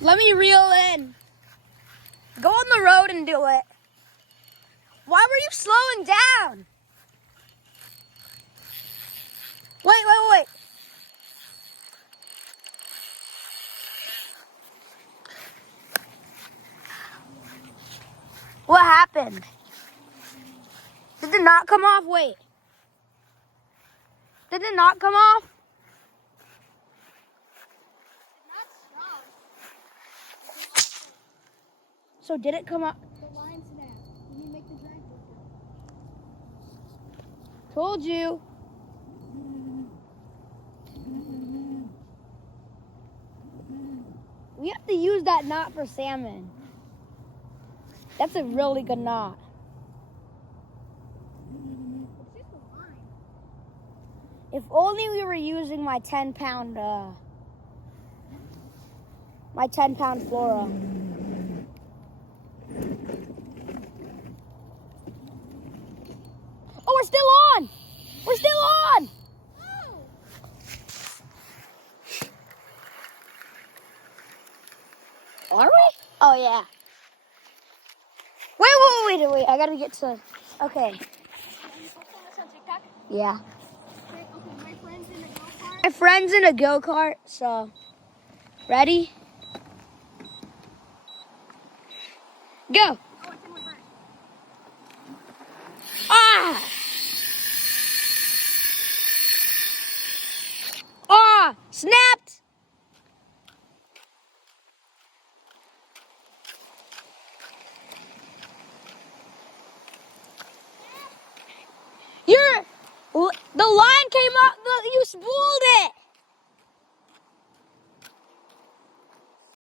Let me reel in. Go on the road and do it. Why were you slowing down? Wait. What happened? Did it not come off? Wait. Did it not come off? So did it come off? The line snapped. You need to make the drag quicker. Told you. We have to use that knot for salmon. That's a really good knot. It's just a line. If only we were using my 10-pound Flora. Oh, we're still on! We're still on! Oh! Are we? Oh, yeah. Wait. I gotta get to... Okay. Can you post this on TikTok? Yeah. Okay, my friend's in a go-kart. My friend's in a go-kart, so... Ready? Go! Oh, it's in reverse. Ah! Ah! Snap!